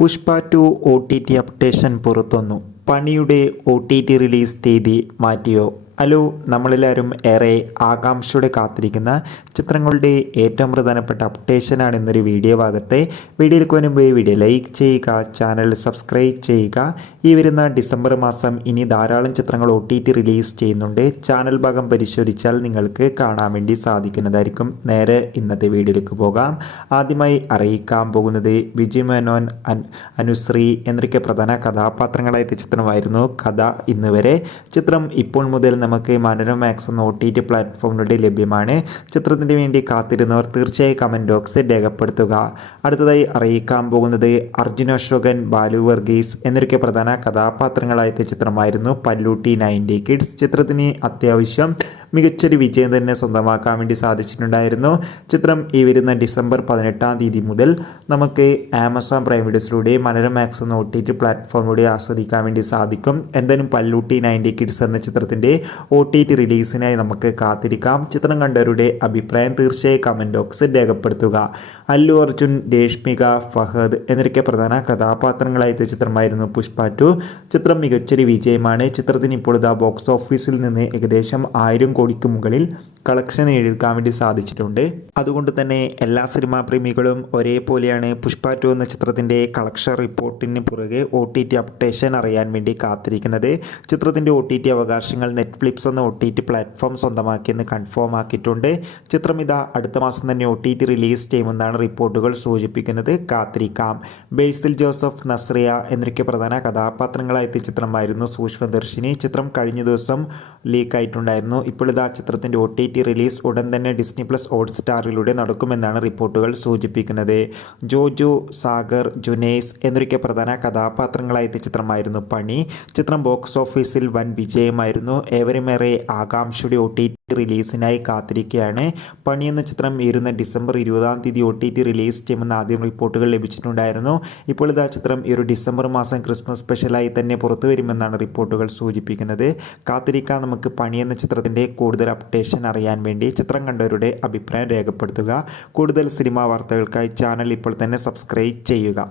Pushpa 2 OTT updation പുറത്തുവന്നു. പണിയുടെ OTT release തീയതി മാറ്റിയോ? ഹലോ, നമ്മളെല്ലാവരും ഏറെ ആകാംക്ഷയോടെ കാത്തിരിക്കുന്ന ചിത്രങ്ങളുടെ ഏറ്റവും പ്രധാനപ്പെട്ട അപ്ഡേഷനാണ് ഇന്നൊരു വീഡിയോ ഭാഗത്തെ. വീഡിയോയിലേക്ക് വരുമ്പോൾ വീഡിയോ ലൈക്ക് ചെയ്യുക, ചാനൽ സബ്സ്ക്രൈബ് ചെയ്യുക. ഈ വരുന്ന ഡിസംബർ മാസം ഇനി ധാരാളം ചിത്രങ്ങൾ OTT റിലീസ് ചെയ്യുന്നുണ്ട്. ചാനൽ ഭാഗം പരിശോധിച്ചാൽ നിങ്ങൾക്ക് കാണാൻ വേണ്ടി സാധിക്കുന്നതായിരിക്കും. നേരെ ഇന്നത്തെ വീഡിയോയിലേക്ക് പോകാം. ആദ്യമായി അറിയിക്കാൻ പോകുന്നത് വിജയ് മേനോൻ, അനുശ്രീ എന്നൊക്കെ പ്രധാന കഥാപാത്രങ്ങളായ ചിത്രമായിരുന്നു കഥ ഇന്ന് വരെ. ചിത്രം ഇപ്പോൾ മുതൽ നമുക്ക് മനോരമ മാക്സ് എന്ന OTT പ്ലാറ്റ്ഫോമിലൂടെ ലഭ്യമാണ്. ചിത്രത്തിന് വേണ്ടി കാത്തിരുന്നവർ തീർച്ചയായും കമൻറ്റ് ബോക്സിൽ രേഖപ്പെടുത്തുക. അടുത്തതായി അറിയിക്കാൻ പോകുന്നത് അർജുൻ അശോകൻ, ബാലു വർഗീസ് എന്നൊക്കെ പ്രധാന കഥാപാത്രങ്ങളായ ചിത്രമായിരുന്നു പല്ലൂട്ടി 90 കിഡ്സ്. ചിത്രത്തിന് അത്യാവശ്യം മികച്ചൊരു വിജയം തന്നെ സ്വന്തമാക്കാൻ വേണ്ടി സാധിച്ചിട്ടുണ്ടായിരുന്നു. ചിത്രം ഈ വരുന്ന ഡിസംബർ 18-ാം തീയതി മുതൽ നമുക്ക് ആമസോൺ പ്രൈം വീഡിയോസിലൂടെ മനോരമ മാക്സ് എന്ന OTT പ്ലാറ്റ്ഫോമിലൂടെ ആസ്വദിക്കാൻ വേണ്ടി സാധിക്കും. എന്തായാലും പല്ലൂട്ടി 90 കിഡ്സ് എന്ന ചിത്രത്തിൻ്റെ OTT റിലീസിനായി നമുക്ക് കാത്തിരിക്കാം. ചിത്രം കണ്ടവരുടെ അഭിപ്രായം തീർച്ചയായും കമൻറ്റ് ബോക്സിൽ രേഖപ്പെടുത്തുക. അല്ലു അർജുൻ, രേഷ്മിക, ഫഹദ് എന്നൊക്കെ പ്രധാന കഥാപാത്രങ്ങളായ ചിത്രമായിരുന്നു പുഷ്പ 2. ചിത്രം മികച്ചൊരു വിജയമാണ്. ചിത്രത്തിന് ഇപ്പോൾ ബോക്സ് ഓഫീസിൽ നിന്ന് ഏകദേശം 1000 കോടിക്ക് മുകളിൽ കളക്ഷൻ നേടിയെടുക്കാൻ വേണ്ടി സാധിച്ചിട്ടുണ്ട്. അതുകൊണ്ട് തന്നെ എല്ലാ സിനിമാ പ്രേമികളും ഒരേപോലെയാണ് പുഷ്പ 2 എന്ന ചിത്രത്തിൻ്റെ കളക്ഷൻ റിപ്പോർട്ടിന് പുറകെ OTT അപ്ഡേഷൻ അറിയാൻ വേണ്ടി കാത്തിരിക്കുന്നത്. ചിത്രത്തിൻ്റെ OTT അവകാശങ്ങൾ നെറ്റ്ഫ്ലിക്സ് എന്ന OTT പ്ലാറ്റ്ഫോം സ്വന്തമാക്കിയെന്ന് കൺഫേം ആക്കിയിട്ടുണ്ട്. ചിത്രം അടുത്ത മാസം തന്നെ OTT റിലീസ് ചെയ്യുമെന്നാണ് റിപ്പോർട്ടുകൾ സൂചിപ്പിക്കുന്നത്. കാത്തിരിക്കാം. ബേസിൽ ജോസഫ്, നസ്രിയ എന്നൊക്കെ പ്രധാന കഥാപാത്രങ്ങളായ ചിത്രമായിരുന്നു സൂക്ഷ്മദർശിനി. ചിത്രം കഴിഞ്ഞ ദിവസം ലീക്കായിട്ടുണ്ടായിരുന്നു. ഇപ്പോൾ ചിത്രത്തിൻ്റെ OTT റിലീസ് ഉടൻ തന്നെ ഡിസ്നി പ്ലസ് ഹോട്ട്സ്റ്റാറിലൂടെ നടക്കുമെന്നാണ് റിപ്പോർട്ടുകൾ സൂചിപ്പിക്കുന്നത്. ജോജു, സാഗർ, ജുനൈസ് എന്നൊക്കെ പ്രധാന കഥാപാത്രങ്ങളായ ചിത്രമായിരുന്നു പണി. ചിത്രം ബോക്സ് ഓഫീസിൽ വൻ വിജയമായിരുന്നു. ഏവരുമേറെ ആകാംക്ഷയുടെ OTT റിലീസിനായി കാത്തിരിക്കുകയാണ്. പണി എന്ന ചിത്രം വരുന്ന ഡിസംബർ 20-ാം തീയതി OTT റിലീസ് ചെയ്യുമെന്ന് ആദ്യം റിപ്പോർട്ടുകൾ ലഭിച്ചിട്ടുണ്ടായിരുന്നു. ഇപ്പോൾ ചിത്രം ഈ ഒരു ഡിസംബർ മാസം ക്രിസ്മസ് സ്പെഷ്യലായി തന്നെ പുറത്തു വരുമെന്നാണ് റിപ്പോർട്ടുകൾ സൂചിപ്പിക്കുന്നത്. കാത്തിരിക്കാൻ നമുക്ക് പണി എന്ന ചിത്രത്തിൻ്റെ കൂടുതൽ അപ്ഡേഷൻ അറിയാൻ വേണ്ടി. ചിത്രം കണ്ടവരുടെ അഭിപ്രായം രേഖപ്പെടുത്തുക. കൂടുതൽ സിനിമാ വാർത്തകൾക്കായി ചാനൽ ഇപ്പോൾ തന്നെ സബ്സ്ക്രൈബ് ചെയ്യുക.